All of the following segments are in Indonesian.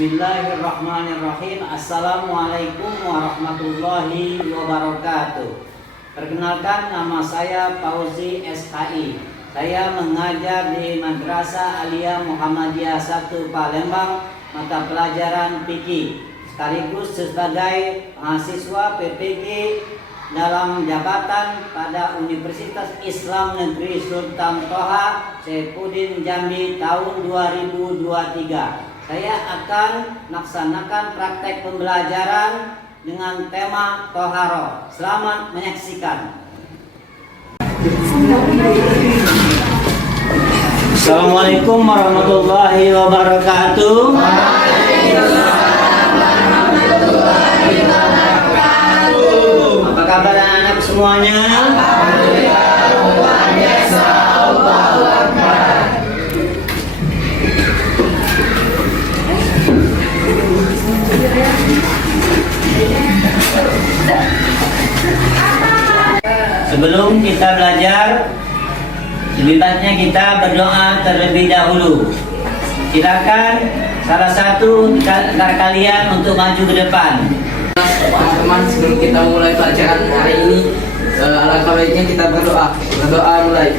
Bismillahirrahmanirrahim. Assalamualaikum warahmatullahi wabarakatuh. Perkenalkan, nama saya Fauzi SHI. Saya mengajar di Madrasah Aliyah Muhammadiyah 1 Palembang, mata pelajaran fikih, sekaligus sebagai mahasiswa PPG dalam jabatan pada Universitas Islam Negeri Sultan Toha Saifuddin Jambi tahun 2023. Saya akan melaksanakan praktek pembelajaran dengan tema Toharo. Selamat menyaksikan. Assalamualaikum warahmatullahi wabarakatuh. Apa kabar anak-anak semuanya? Sebelum kita belajar, lebih baiknya kita berdoa terlebih dahulu. Silakan salah satu antara kalian untuk maju ke depan. Teman-teman, sebelum kita mulai pelajaran hari ini, alangkah baiknya kita berdoa. Berdoa mulai.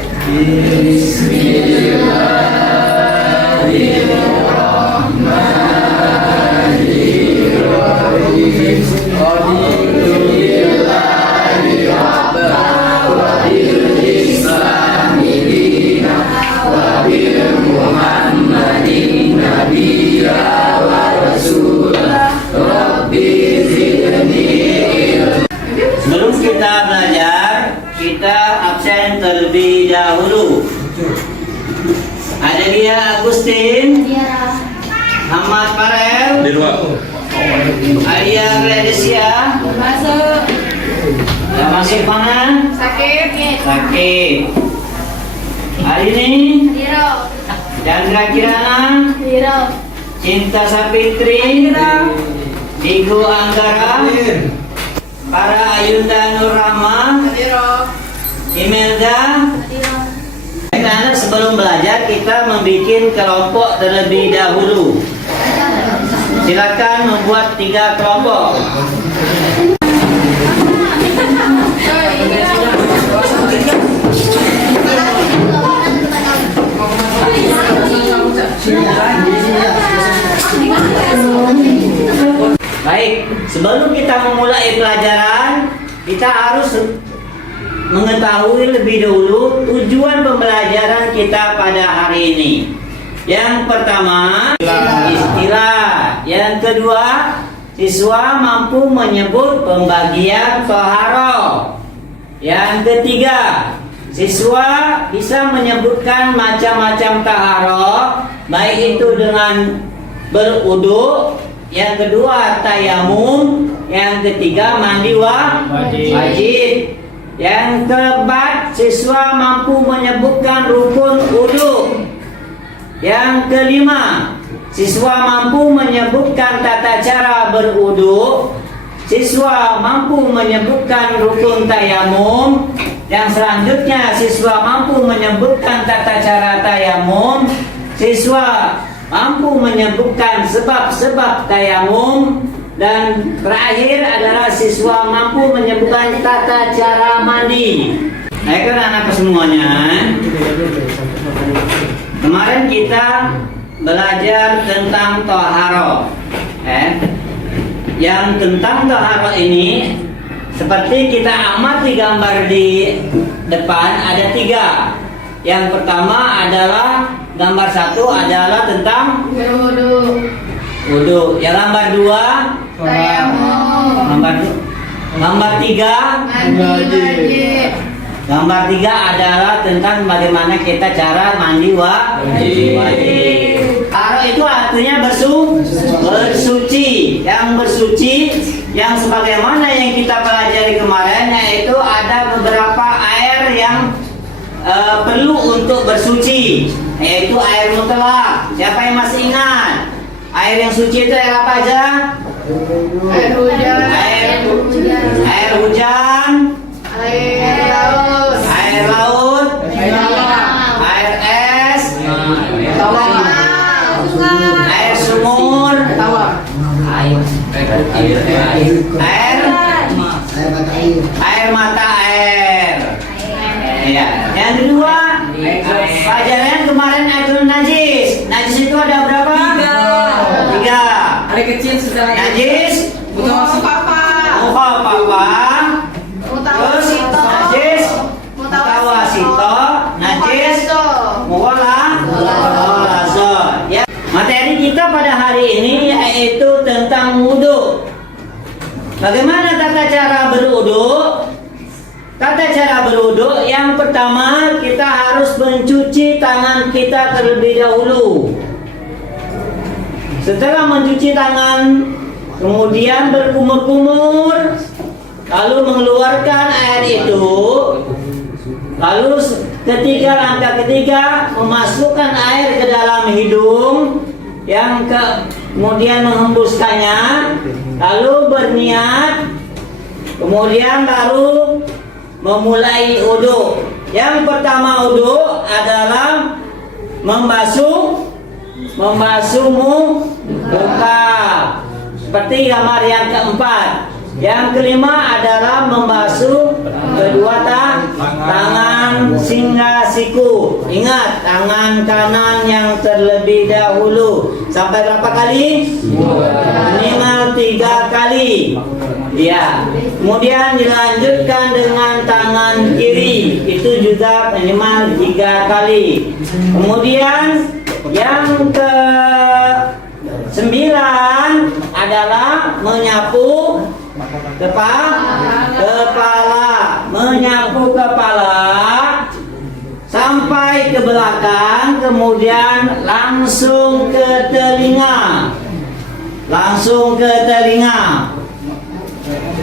Sebelum kita belajar, kita absen terlebih dahulu. Ada dia Agustin, Ahmad Farel, Alia Gredesia. Masuk. Yang masih mana? Sakit. Sakit. Hari ini Hiro. Chandra Kirana, Hiro. Cinta Sapitri, Digo Anggara, para Ayunda Nur Rahma, Hiro. Imelda. Hiro. Anak-anak, sebelum belajar kita membuat kelompok terlebih dahulu. Silakan membuat 3 kelompok. Baik, sebelum kita memulai pelajaran, kita harus mengetahui lebih dahulu tujuan pembelajaran kita pada hari ini. Yang pertama, istilah. Yang kedua, siswa mampu menyebut pembagian toharo. Yang ketiga, siswa bisa menyebutkan macam-macam taharo, baik itu dengan berwudu. Yang kedua, tayamum. Yang ketiga, mandi wajib. Yang keempat, siswa mampu menyebutkan rukun wudu. Yang kelima, siswa mampu menyebutkan tata cara berwudu. Siswa mampu menyebutkan rukun tayamum. Yang selanjutnya, siswa mampu menyebutkan tata cara tayamum. Siswa mampu menyebutkan sebab-sebab tayamum. Dan terakhir adalah siswa mampu menyebutkan tata cara mandi. Baiklah anak-anak semuanya, kemarin kita belajar tentang toharo. Yang tentang toharo ini, seperti kita amati gambar di depan, ada 3. Yang pertama adalah gambar 1 adalah tentang wudu. Yang gambar 2 Tayamum. Gambar 3 Gambar 3 adalah tentang bagaimana kita cara mandi wajib. Toharo itu artinya bersuci. Yang bersuci, yang sebagaimana yang kita pelajari kemarin, yaitu ada beberapa air yang perlu untuk bersuci, yaitu air mutlak. Siapa yang masih ingat? Air yang suci itu air apa aja? Air hujan. Air hujan. Air laut. Air laut. Air es. Air sumur. Air mata air. Ya. Yang kedua, pelajaran kemarin itu najis. Najis itu ada berapa? 3. Air kecil secara Najis, Papa. mukhafafah, terus najis, mutawasito, najis, mughalazah. Ya. Materi kita pada hari ini yaitu tentang wudhu. Bagaimana tata cara berwudhu? Tata cara berwudhu yang pertama kita harus mencuci tangan kita terlebih dahulu. Setelah mencuci tangan, kemudian berkumur-kumur, lalu mengeluarkan air itu. Lalu langkah ketiga memasukkan air ke dalam hidung, yang kemudian menghembuskannya, lalu berniat, kemudian baru memulai wudhu. Yang pertama wudhu adalah membasuh muka seperti gambar yang keempat. Yang kelima adalah membasuh kedua tangan hingga siku. Ingat, tangan kanan yang terlebih dahulu. Sampai berapa kali? Minimal 3 kali. Ya. Kemudian dilanjutkan dengan tangan kiri. Itu juga minimal 3 kali. Kemudian yang ke-9 adalah menyapu kepala, menyapu kepala sampai ke belakang, kemudian langsung ke telinga,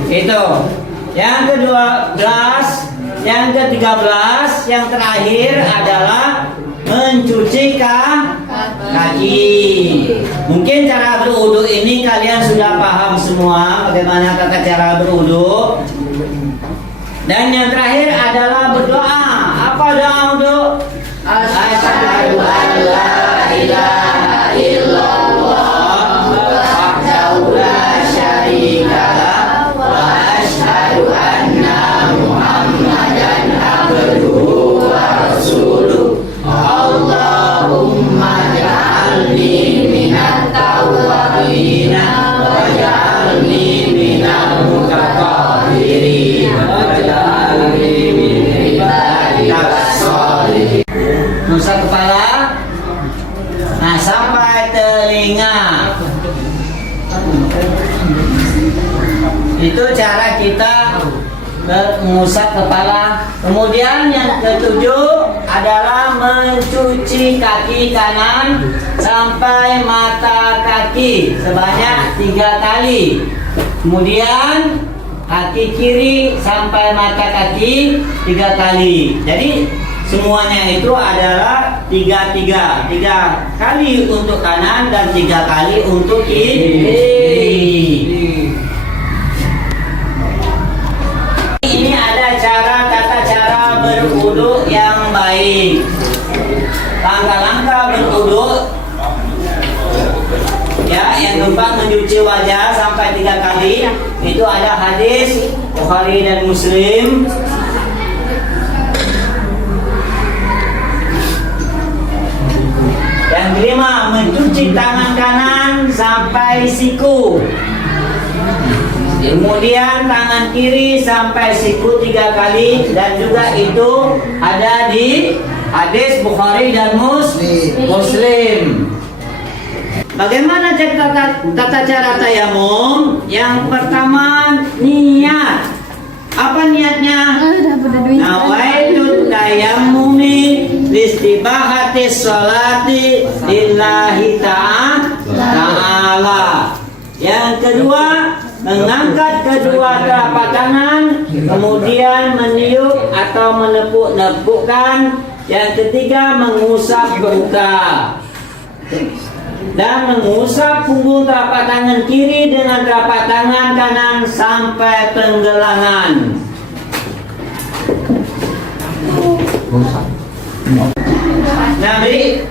itu. Yang ke-12, yang ke-13, yang terakhir adalah mencuci kaki. Mungkin cara berwudu ini kalian sudah paham semua bagaimana tata cara berwudu. Dan yang terakhir adalah berdoa. Apa doa wudu? Asyhadu an la ilaha illallah wahdahu la syarika lah wa asyhadu anna Muhammadan abduhu wa rasuluh. Allahumma ja'alni minat tawwabina wa ja'alni minal mutatahhirin wa ja'alni min ibadikas sholihin. Musab kepala, nah sampai telinga. Itu cara kita mengusap kepala. Kemudian yang ke-7 adalah mencuci kaki kanan sampai mata kaki sebanyak 3 kali. Kemudian kaki kiri sampai mata kaki 3 kali. Jadi semuanya itu adalah 3 kali untuk kanan dan 3 kali untuk kiri. Ini ada tata cara berwudu yang baik. Langkah-langkah berwudu. Ya, yang keempat mencuci wajah sampai 3 kali. Itu ada hadis Bukhari dan Muslim. Yang kelima, mencuci tangan kanan sampai siku. Kemudian tangan kiri sampai siku 3 kali. Dan juga itu ada di hadis Bukhari dan Muslim. Bagaimana tata cara tayamum? Yang pertama, niat. Apa niatnya? Nawaitu tayammumi listibahati sholati lillahi ta'ala. Yang kedua, mengangkat kedua telapak tangan, kemudian meniup atau menepuk-nepukkan. Yang ketiga, mengusap muka dan mengusap punggung telapak tangan kiri dengan telapak tangan kanan sampai penggelangan. Nabi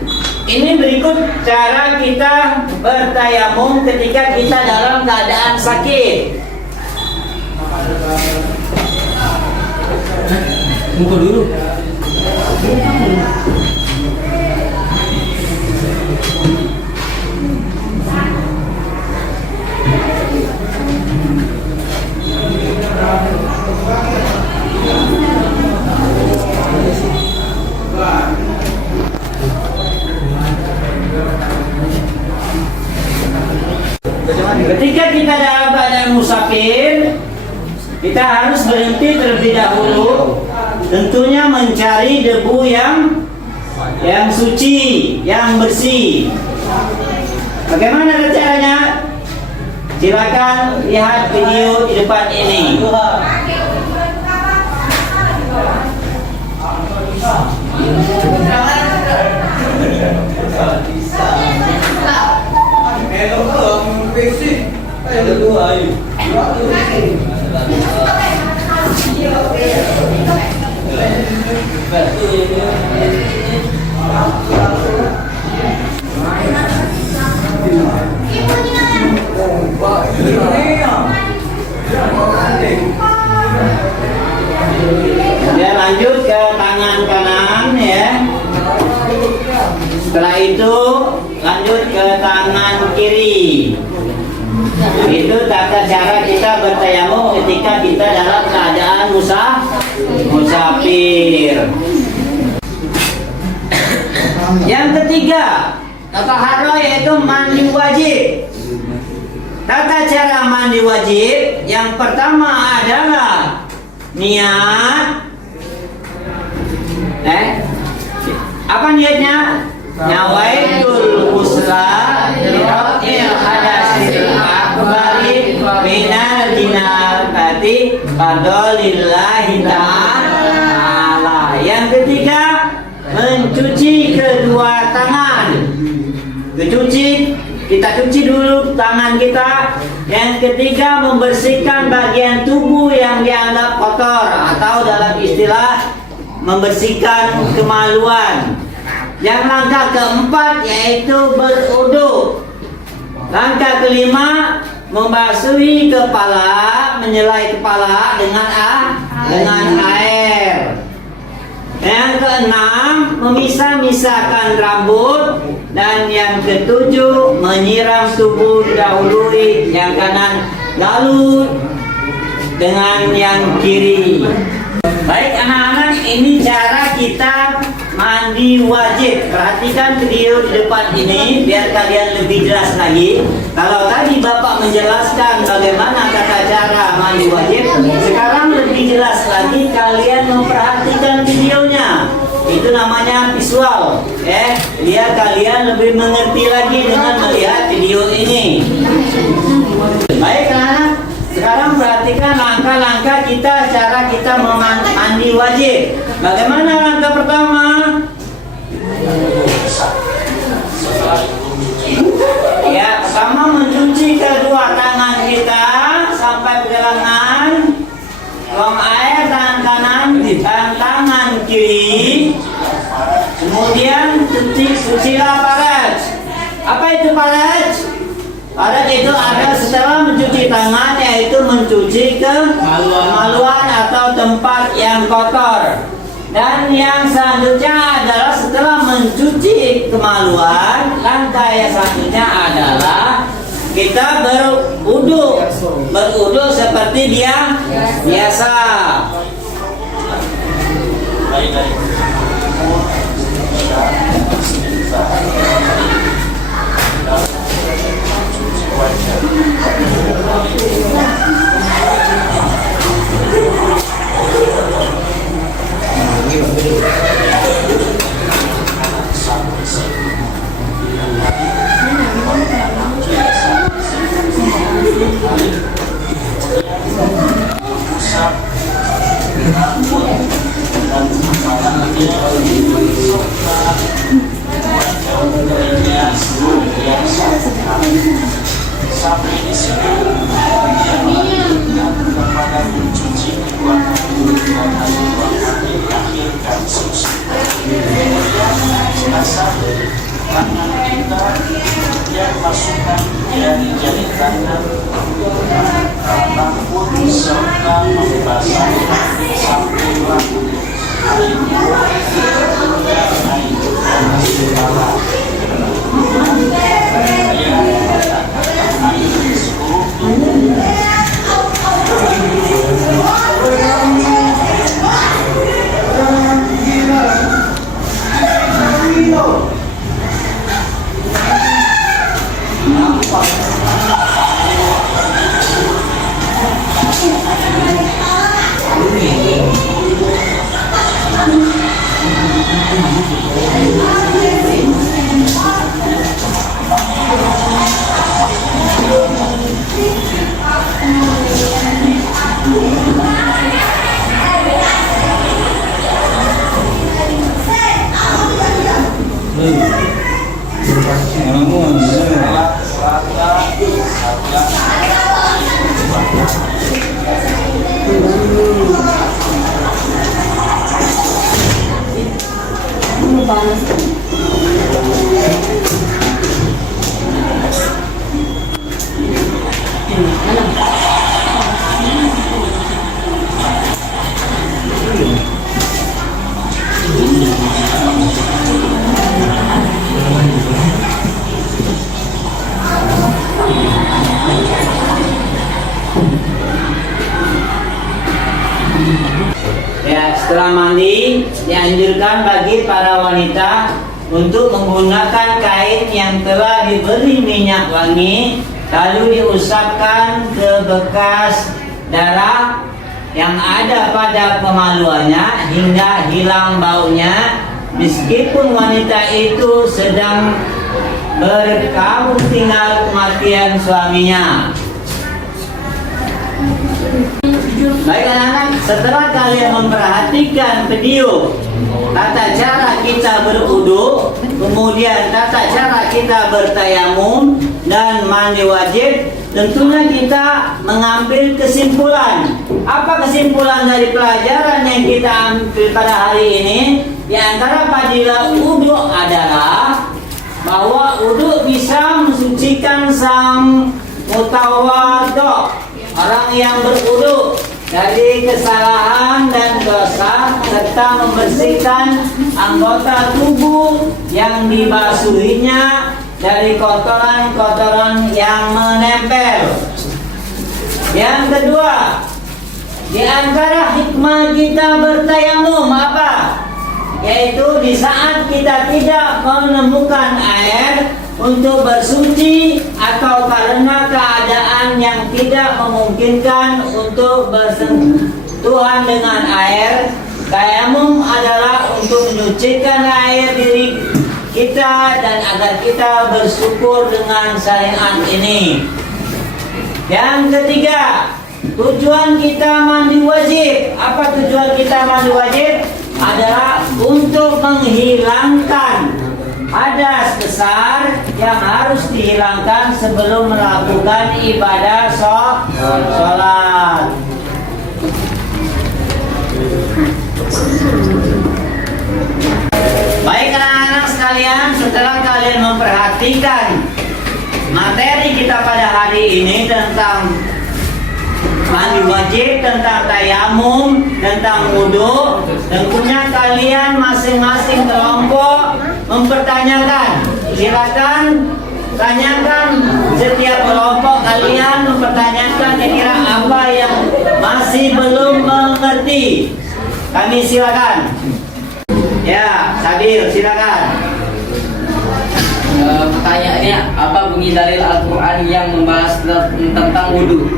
ini berikut cara kita bertayamum ketika kita dalam keadaan sakit. Muka dulu. Ketika kita dalam keadaan musafir, kita harus berhenti terlebih dahulu. Tentunya mencari debu yang suci, yang bersih. Bagaimana caranya? Silakan lihat video di depan ini. Ya, lanjut ke tangan kanan ya. Setelah itu lanjut ke tangan kiri. Itu tata cara kita bertayamum ketika kita dalam keadaan musafir. Yang ketiga, taharoh yaitu mandi wajib. Tata cara mandi wajib yang pertama adalah niat. Apa niatnya? Nawaitul ghusla liraf'il hadasil akbari minal jinabati fadlillahi ta'ala. Yang ketiga, mencuci kedua tangan. Kita cuci dulu tangan kita. Yang ketiga, membersihkan bagian tubuh yang dianggap kotor atau dalam istilah membersihkan kemaluan. Yang langkah keempat yaitu berwudu. Langkah kelima, membasuhi kepala, menyelai kepala dengan air. Yang keenam, memisah-misahkan rambut. Dan yang ketujuh, menyiram tubuh dahului yang kanan, lalu dengan yang kiri. Baik anak-anak, ini cara kita mandi wajib. Perhatikan video di depan ini biar kalian lebih jelas lagi. Kalau tadi Bapak menjelaskan bagaimana tata cara mandi wajib, sekarang lebih jelas lagi kalian memperhatikan videonya. Itu namanya visual, biar kalian lebih mengerti lagi dengan melihat video ini. Baik anak-anak, sekarang perhatikan langkah-langkah kita, cara kita mandi wajib. Bagaimana langkah pertama? Ya, pertama mencuci kedua tangan kita sampai pergelangan, buang air tangan kanan dan tangan kiri. Kemudian cucilah parat. Apa itu parat? Parat itu ada setelah mencuci tangan, yaitu mencuci kemaluan atau tempat yang kotor. Dan yang selanjutnya adalah setelah mencuci kemaluan, langkah yang selanjutnya adalah kita berwudu. Berwudu seperti biasa. Sampai di sini kepada mencuci kedua kaki dan kedua kaki akhirkan suci. Kemudian selesai tangan kita dan masukkan jari-jari kanan rambut serta membasahkan sampai rambut air dan air panas kepala. Saya mengatakan air di seluruh tubuh. Ya, setelah mandi dianjurkan bagi para wanita untuk menggunakan kain yang telah diberi minyak wangi lalu diusapkan ke bekas darah yang ada pada kemaluannya hingga hilang baunya, meskipun wanita itu sedang berkabung tinggal kematian suaminya. Baik anak-anak, setelah kalian memperhatikan video tata cara kita berwudu, kemudian tata cara kita bertayamum dan mandi wajib, tentunya kita mengambil kesimpulan. Apa kesimpulan dari pelajaran yang kita ambil pada hari ini? Di antara fadilah wudu adalah bahwa wudu bisa mensucikan sang mutawaddo, orang yang berwudu, dari kesalahan dan dosa serta membersihkan anggota tubuh yang dibasuhinya dari kotoran-kotoran yang menempel. Yang kedua, di antara hikmah kita bertayamum apa? Yaitu di saat kita tidak menemukan air untuk bersuci atau karena keadaan yang tidak memungkinkan untuk bersentuhan dengan air, tayamum adalah untuk menyucikan air diri kita dan agar kita bersyukur dengan syariat ini. Yang ketiga, tujuan kita mandi wajib. Apa tujuan kita mandi wajib? Adalah untuk menghilangkan hadas besar yang harus dihilangkan sebelum melakukan ibadah sholat. Baik anak-anak sekalian, setelah kalian memperhatikan materi kita pada hari ini tentang mandi wajib, tentang tayamum, tentang wudu, tentunya kalian masing-masing kelompok mempertanyakan. Silakan tanyakan, setiap kelompok kalian mempertanyakan kira-kira apa yang masih belum mengerti. Kami silakan. Ya, Sabir silakan. Pertanyaannya, apa bunyi dalil Al-Quran yang membahas tentang wudu?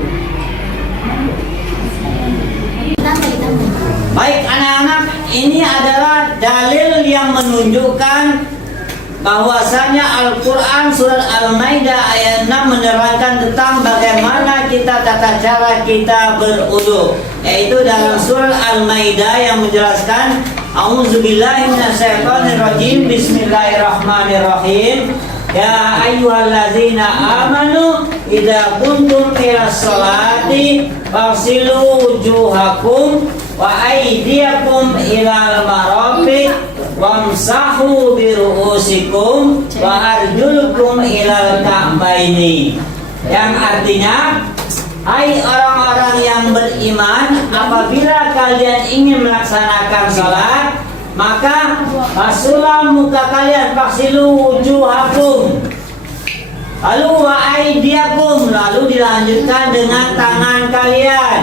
Baik anak-anak, ini adalah dalil yang menunjukkan bahwasanya Al-Quran surat Al-Maidah ayat 6 menerangkan tentang bagaimana kita tata cara kita berwudu, yaitu dalam surat Al-Maidah yang menjelaskan A'udzubillahi minasyaitonirrajim, Bismillahirrahmanirrahim. Ya ayyuhallazina amanu idza kuntum ilas sholati faghsilu wujuhakum wa aydiyakum ilal marafiq wamsahu biru'usikum wa arjulukum ilal ka'baini. Yang artinya, hai orang-orang yang beriman, apabila kalian ingin melaksanakan salat, maka basuhlah muka kalian, faksilu wujuhakum, lalu wa aidiakum, lalu dilanjutkan dengan tangan kalian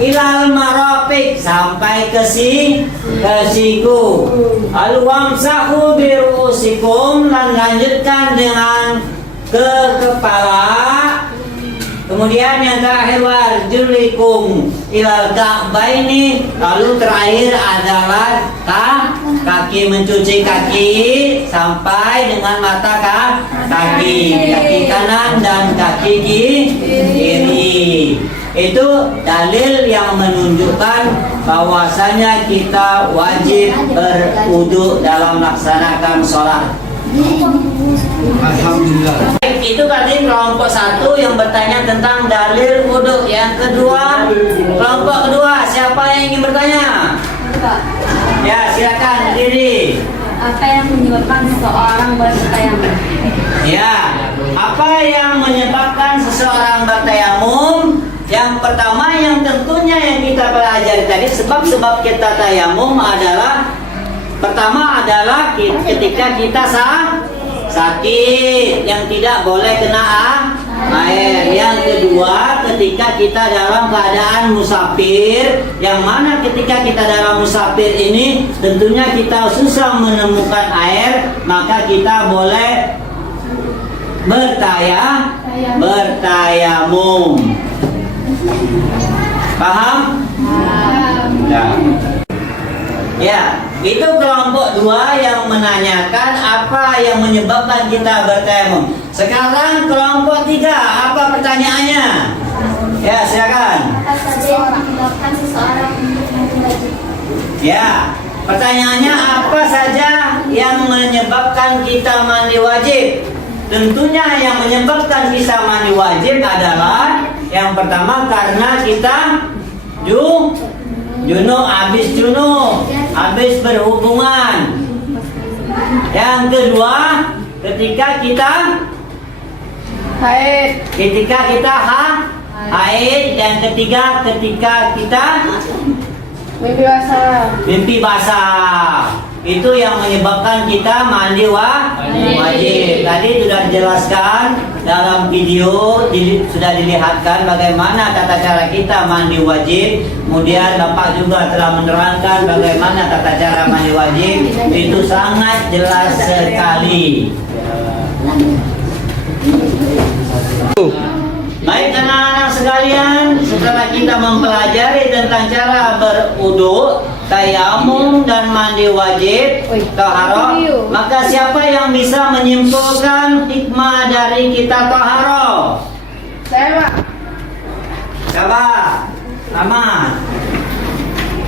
ilal marafiq, sampai ke siku, lalu wamsahu biru'usikum, dan lanjutkan dengan ke kepala. Kemudian yang terakhir warjulikum ilal ka'baini, lalu terakhir adalah kaki, mencuci kaki sampai dengan mata kaki kanan dan kaki kiri. Itu dalil yang menunjukkan bahwasanya kita wajib berwudu dalam melaksanakan sholat. Alhamdulillah. Itu tadi kelompok satu yang bertanya tentang dalil wudu. Yang kedua, kelompok kedua, siapa yang ingin bertanya? Ya, silakan berdiri. Apa yang menyebabkan seseorang bertayamum? Ya, apa yang menyebabkan seseorang bertayamum? Yang pertama yang tentunya yang kita pelajari tadi, sebab-sebab kita tayamum adalah, pertama adalah ketika kita sakit yang tidak boleh kena air. Yang kedua, ketika kita dalam keadaan musafir, yang mana ketika kita dalam musafir ini tentunya kita susah menemukan air, maka kita boleh bertayamum. Paham? Ya, itu kelompok dua yang menanyakan apa yang menyebabkan kita bertayamum. Sekarang kelompok tiga, apa pertanyaannya? Ya, silakan. Apa saja yang menyebabkan seseorang mandi wajib? Ya, pertanyaannya apa saja yang menyebabkan kita mandi wajib? Tentunya yang menyebabkan kita mandi wajib adalah yang pertama karena kita habis berhubungan. Yang kedua, ketika kita haid. Dan ketiga, ketika kita mimpi basah. Itu yang menyebabkan kita mandi wajib. Tadi sudah dijelaskan dalam video, sudah dilihatkan bagaimana tata cara kita mandi wajib. Kemudian Bapak juga telah menerangkan bagaimana tata cara mandi wajib. Itu sangat jelas sekali. Baik anak-anak sekalian, setelah kita mempelajari tentang cara berwudu, tayamum dan mandi wajib, taharah, maka siapa yang bisa menyimpulkan hikmah dari kita taharah? Saya, Pak. Siapa? Aman.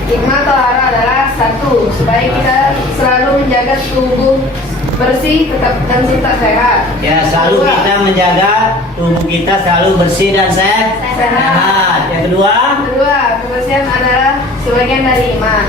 Hikmah taharah adalah satu, supaya kita selalu menjaga tubuh bersih dan tetap sehat. Ya, selalu kita menjaga tubuh kita selalu bersih dan sehat. Yang kedua, kebersihan adalah sebagian dari iman.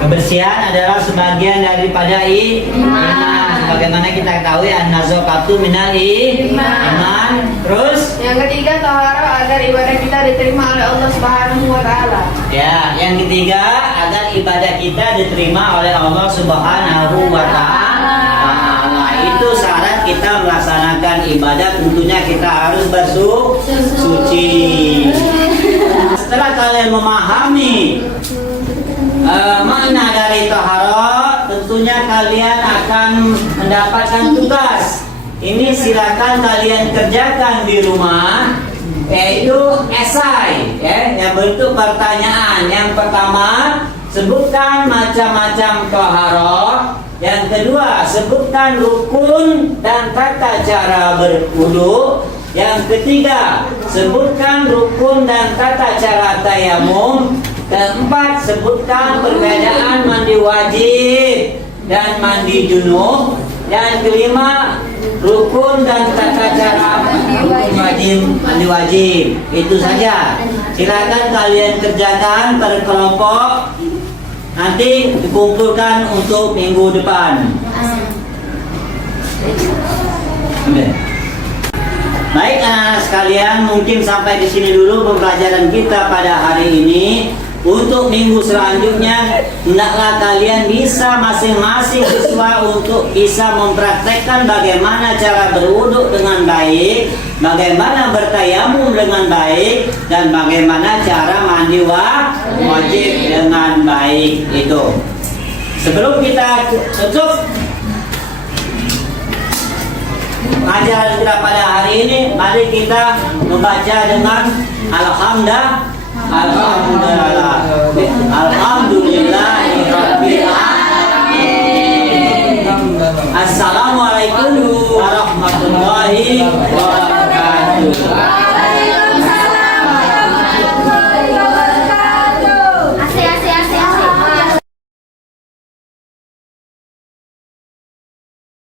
kebersihan adalah sebagian daripada iman. Bagaimana kita ketahui an-nazafatu minal iman. Terus Yang ketiga, taharah agar ibadah kita diterima oleh Allah Subhanahu wa taala. ya, yang ketiga agar ibadah kita diterima oleh Allah Subhanahu wa taala. Itu syarat kita melaksanakan ibadah, tentunya kita harus bersuci. Setelah kalian memahami makna dari taharah, tentunya kalian akan mendapatkan tugas. Ini silakan kalian kerjakan di rumah, yaitu esai, yang bentuk pertanyaan. Yang pertama, sebutkan macam-macam taharah. Yang kedua, sebutkan rukun dan tata cara berwudu. Yang ketiga, sebutkan rukun dan tata cara tayamum. Keempat, sebutkan perbedaan mandi wajib dan mandi junub. Yang kelima, rukun dan tata cara mandi wajib. Itu saja. Silakan kalian kerjakan per kelompok. nanti dikumpulkan untuk minggu depan. Oke. Baik anak-anak sekalian, mungkin sampai di sini dulu pembelajaran kita pada hari ini. Untuk minggu selanjutnya, hendaklah kalian bisa masing-masing siswa untuk bisa mempraktekkan bagaimana cara berwuduk dengan baik, bagaimana bertayamum dengan baik, dan bagaimana cara mandi wajib dengan baik itu. Sebelum kita tutup pelajaran kita pada hari ini, mari kita membaca dengan alhamdulillah. Alhamdulillahirabbil alamin. Assalamualaikum warahmatullahi wabarakatuh.